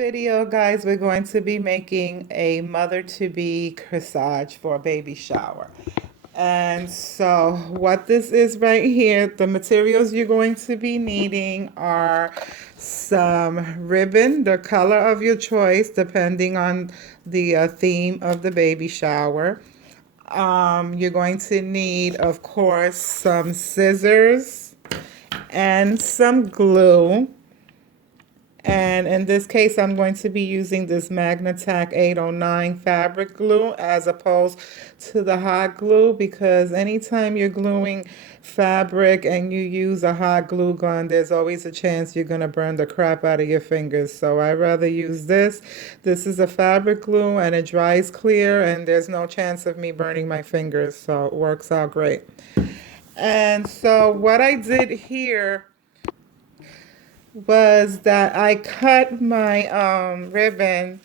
video, guys, we're going to be making a mother-to-be corsage for a baby shower. And so what this is right here, the materials you're going to be needing are some ribbon, the color of your choice, depending on the theme of the baby shower. You're going to need, of course, some scissors and some glue. And in this case, I'm going to be using this Magnatac 809 fabric glue as opposed to the hot glue, because anytime you're gluing fabric and you use a hot glue gun, there's always a chance you're going to burn the crap out of your fingers. So I'd rather use this. This is a fabric glue and it dries clear and there's no chance of me burning my fingers. So it works out great. And so what I did here was that I cut my ribbon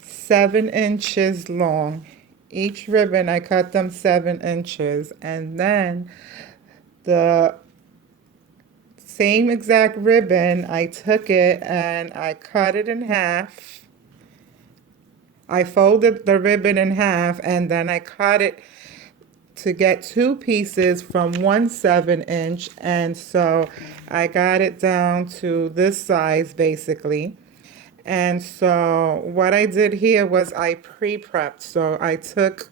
7 inches long. Each ribbon, I cut them 7 inches. And then the same exact ribbon, I took it and I cut it in half. I folded the ribbon in half and then I cut it to get 2 pieces from 1 7-inch, and so I got it down to this size basically. And so what I did here was I pre-prepped. So I took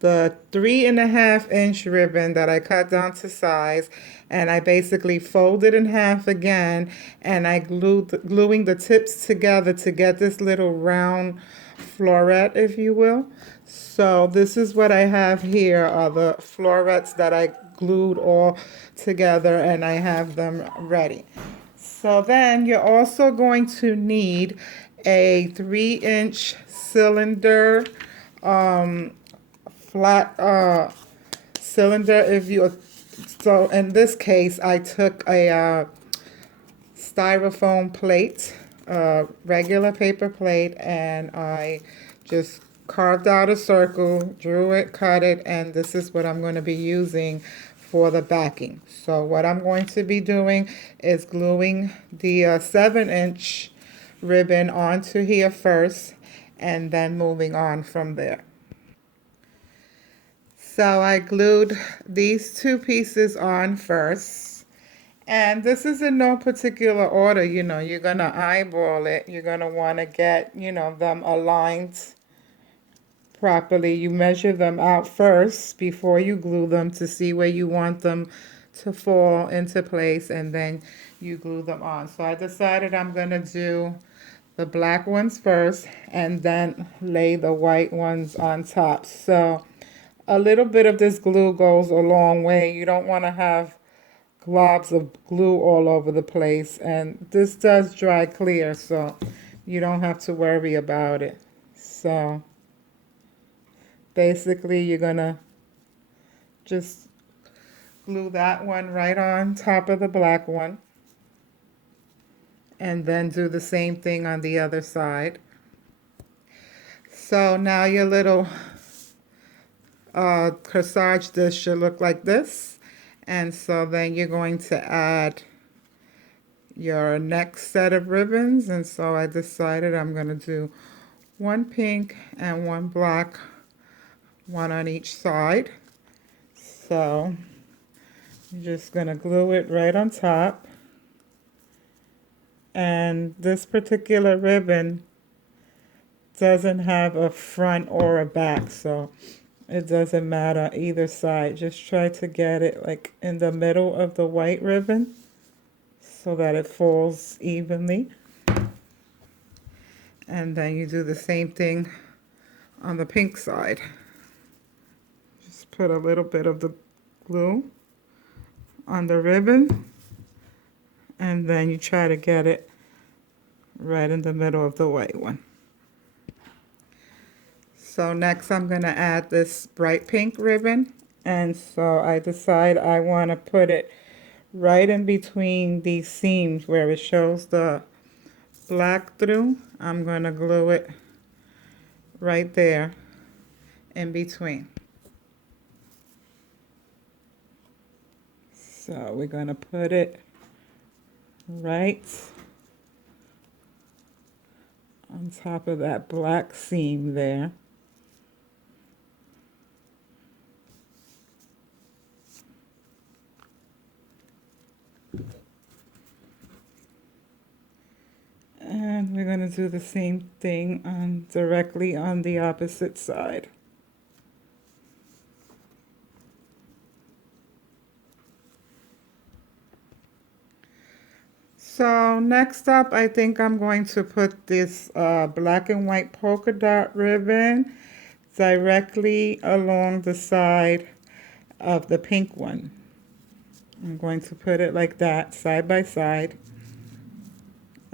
the 3.5-inch ribbon that I cut down to size and I basically folded in half again, and I gluing the tips together to get this little round floret, if you will. So this is what I have here, are the florets that I glued all together, and I have them ready. So then you're also going to need a 3-inch cylinder, flat cylinder. So in this case, I took a styrofoam plate, regular paper plate, and I just carved out a circle, drew it, cut it, and this is what I'm going to be using for the backing. So what I'm going to be doing is gluing the 7-inch ribbon onto here first and then moving on from there. So I glued these 2 pieces on first. And this is in no particular order, you're going to eyeball it. You're going to want to get, them aligned properly. You measure them out first before you glue them to see where you want them to fall into place, and then you glue them on. So I decided I'm going to do the black ones first and then lay the white ones on top. So a little bit of this glue goes a long way. You don't want to have globs of glue all over the place, and this does dry clear, so you don't have to worry about it. So basically you're gonna just glue that one right on top of the black one and then do the same thing on the other side. So now your little corsage dish should look like this. And so then you're going to add your next set of ribbons. And so I decided I'm going to do 1 pink and 1 black, 1 on each side. So you're just going to glue it right on top. And this particular ribbon doesn't have a front or a back, so it doesn't matter either side. Just try to get it like in the middle of the white ribbon so that it falls evenly. And then you do the same thing on the pink side. Just put a little bit of the glue on the ribbon, and then you try to get it right in the middle of the white one. So next I'm going to add this bright pink ribbon, and so I decide I want to put it right in between these seams where it shows the black through. I'm going to glue it right there in between. So we're going to put it right on top of that black seam there. And we're going to do the same thing directly on the opposite side. So next up, I think I'm going to put this black and white polka dot ribbon directly along the side of the pink one. I'm going to put it like that, side by side.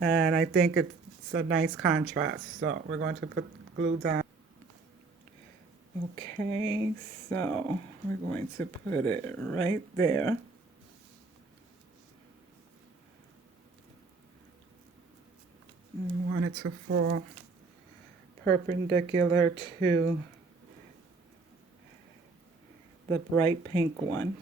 And I think it's a nice contrast. So we're going to put glue down. Okay, so we're going to put it right there. We want it to fall perpendicular to the bright pink one.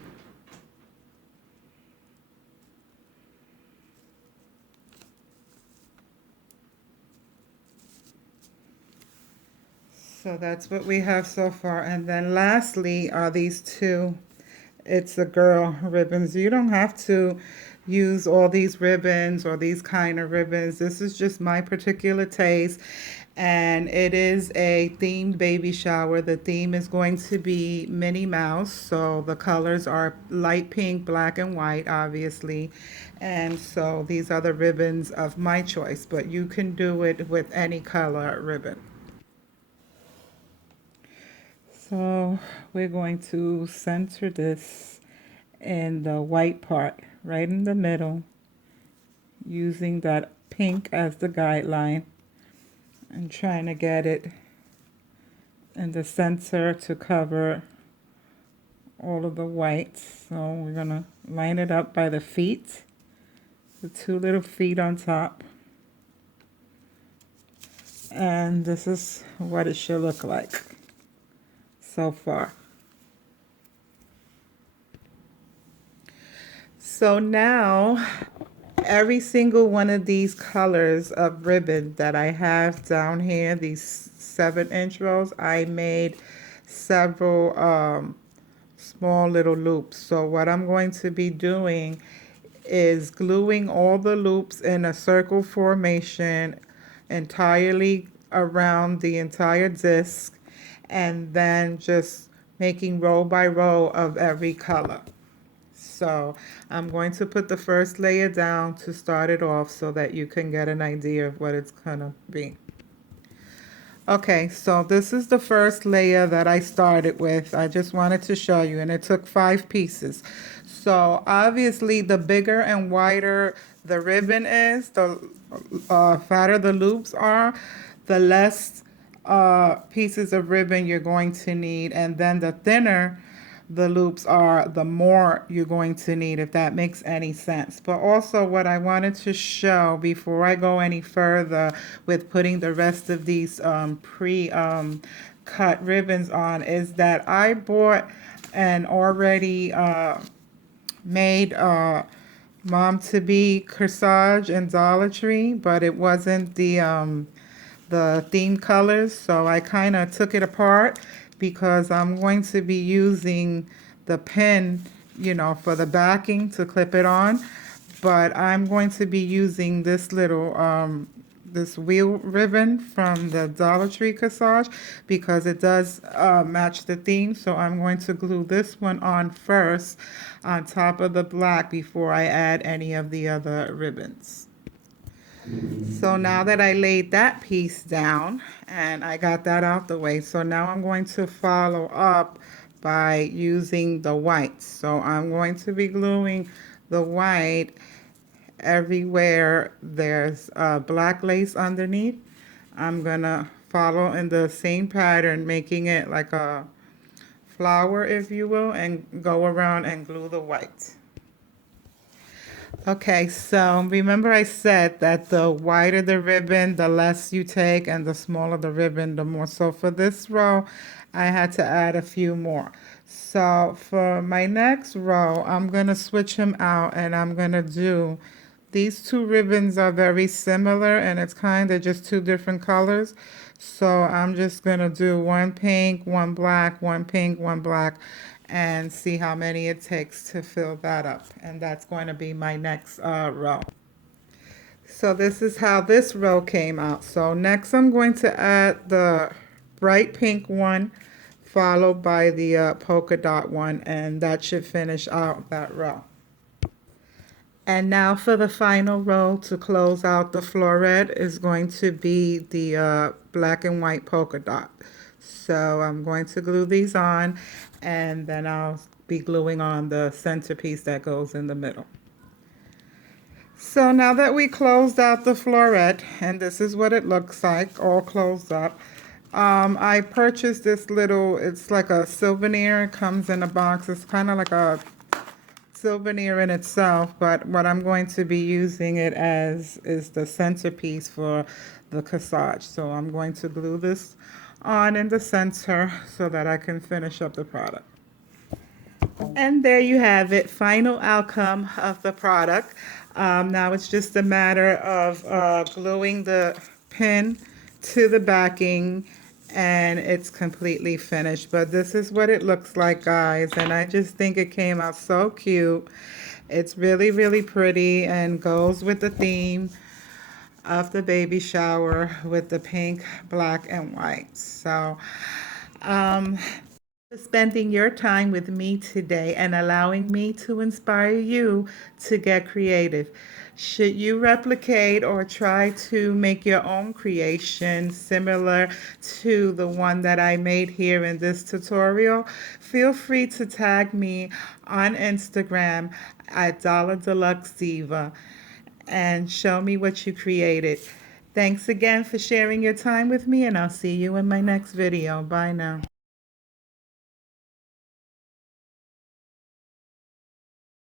So that's what we have so far. And then lastly are these two It's a Girl ribbons. You don't have to use all these ribbons or these kind of ribbons. This is just my particular taste. And it is a themed baby shower. The theme is going to be Minnie Mouse. So the colors are light pink, black, and white, obviously. And so these are the ribbons of my choice. But you can do it with any color ribbon. So we're going to center this in the white part, right in the middle, using that pink as the guideline and trying to get it in the center to cover all of the whites. So we're going to line it up by the feet, the two little feet on top. And this is what it should look like so far. So now every single one of these colors of ribbon that I have down here, these 7-inch rolls, I made several small little loops. So what I'm going to be doing is gluing all the loops in a circle formation entirely around the entire disc, and then just making row by row of every color. So I'm going to put the first layer down to start it off so that you can get an idea of what it's gonna be. Okay, so this is the first layer that I started with. I just wanted to show you, and it took 5 pieces. So obviously the bigger and wider the ribbon is, the fatter the loops are, the less pieces of ribbon you're going to need, and then the thinner the loops are, the more you're going to need, if that makes any sense. But also what I wanted to show before I go any further with putting the rest of these cut ribbons on is that I bought an already made mom-to-be corsage in Dollar Tree, but it wasn't the theme colors, so I kind of took it apart because I'm going to be using the pin, you know, for the backing to clip it on, but I'm going to be using this little this wheel ribbon from the Dollar Tree corsage because it does match the theme. So I'm going to glue this one on first on top of the black before I add any of the other ribbons. So now that I laid that piece down and I got that out the way, so now I'm going to follow up by using the white. So I'm going to be gluing the white everywhere there's black lace underneath. I'm gonna follow in the same pattern, making it like a flower, if you will, and go around and glue the white. Okay, so remember I said that the wider the ribbon, the less you take, and the smaller the ribbon, the more. So for this row, I had to add a few more. So for my next row, I'm going to switch them out, and I'm going to do these two ribbons are very similar and it's kind of just two different colors. So I'm just going to do one pink, one black, one pink, one black, and see how many it takes to fill that up. And that's going to be my next row. So this is how this row came out. So next I'm going to add the bright pink one, followed by the polka dot one, and that should finish out that row. And now for the final row to close out the floret is going to be the black and white polka dot. So I'm going to glue these on, and then I'll be gluing on the centerpiece that goes in the middle. So now that we closed out the floret, and this is what it looks like all closed up, I purchased this little, it's like a souvenir. It comes in a box. It's kind of like a souvenir in itself, but what I'm going to be using it as is the centerpiece for the corsage. So I'm going to glue this on in the center so that I can finish up the product. And there you have it, final outcome of the product. Now it's just a matter of gluing the pin to the backing, and it's completely finished. But this is what it looks like, guys, and I just think it came out so cute. It's really, really pretty and goes with the theme of the baby shower with the pink, black, and white. So, spending your time with me today and allowing me to inspire you to get creative. Should you replicate or try to make your own creation similar to the one that I made here in this tutorial, feel free to tag me on Instagram at DollarDeluxeDiva and show me what you created. Thanks again for sharing your time with me, and I'll see you in my next video. Bye now.